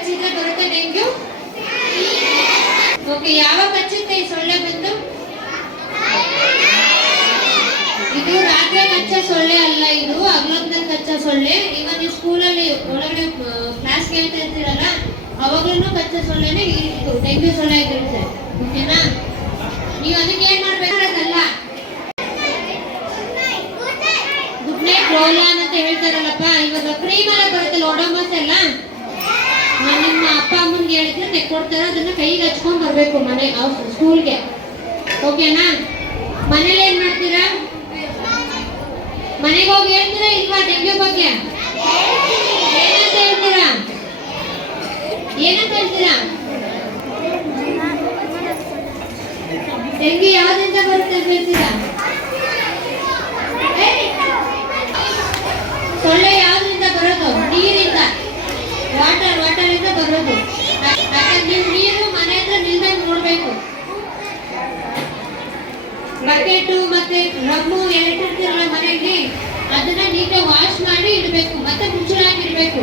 ಕಚ್ಚಿದ್ರೆ ಬರುತ್ತೆ dengue? Okay, ಯಾವಾಗ ಕಚ್ಚುತ್ತೆ ಈ ಸೊಳ್ಳೆ ಬಂದು? ಇದು ರಾತ್ರಿ ಕಚ್ಚೋ ಸೊಳ್ಳೆ ಅಲ್ಲ, ಇದು ಹಗಲೊತ್ತಲ್ಲಿ ಕಚ್ಚೋ ಸೊಳ್ಳೆ. ಈಗ ನೀವು ಸ್ಕೂಲಲ್ಲಿ ಒಳಗಡೆ ಕ್ಲಾಸ್ ಕೇಳ್ತಾ ಇರ್ತೀರಲ್ಲ, ಅವಾಗ್ಲೂ ಕಚ್ಚೋ ಸೊಳ್ಳೆನೇ ಇದು ಡೆಂಗ್ಯೂ ಸೊಳ್ಳೆ ಆಗಿರುತ್ತೆ. ಓಕೆನಾ? ನೀವು ಅದಕ್ಕೆ ಏನ್ ಮಾಡ್ಬೇಕಲ್ಲ, ಗುಡ್ ನೈಟ್ ರೋಲಾನ್ ಅಂತ ಹೇಳ್ತಾರಲ್ಲಪ್ಪ, ಇವಾಗ ಕ್ರೀಮ್ ಎಲ್ಲ ಬರುತ್ತಲ್ಲ ಓಡೋಮಸ್ ಎಲ್ಲ, ನಿಮ್ಮ ಅಪ್ಪ ಅಮ್ಮನ್ಗೆ ಹೇಳಿದ್ರೆ ತೆಕ್ಕೊಡ್ತಾರೆ, ಅದನ್ನ ಕೈಗೆ ಹಚ್ಕೊಂಡ್ ಬರ್ಬೇಕು ಮನೆ ಸ್ಕೂಲ್ಗೆ. ಓಕೆನಾ? ಮನೇಲಿ ಏನ್ ಮಾಡ್ತೀರಾ? ಮನೆಗೆ ಹೋಗಿ ಹೇಳ್ತೀರಾ ಇಲ್ವಾ ಡೆಂಗ್ಯೂ ಬಗ್ಗೆ? ಏನಂತ ಹೇಳ್ತೀರಾ? ಏನಂತ ಹೇಳ್ತೀರಾ? ಡೆಂಗ್ಯೂ ಯಾವ್ದಿಂದ ಬರುತ್ತೆ ಅಂತ ಹೇಳ್ತೀರಾ? ಸೊಳ್ಳೆ ಯಾವ್ದ್ರಿಂದ ಬರೋದು? ನೀರಿಂದ, ವಾಟರ್ ಇಂದ ಬರೋದು. ನೀವು ನೀರು ಮನೆ ಹತ್ರ ನಿಲ್ದಂಗೆ ನೋಡ್ಬೇಕು. ಬಕೆಟ್ ಮತ್ತೆ ರಮ್ಮು ಎಲ್ಲಿಟ್ಟಿರ್ತೀರಲ್ಲ ಮನೆಗೆ, ಅದನ್ನ ನೀಟಾಗಿ ವಾಶ್ ಮಾಡಿ ಇಡಬೇಕು, ಮತ್ತೆ ಮುಚ್ಚಳಾಗಿರ್ಬೇಕು.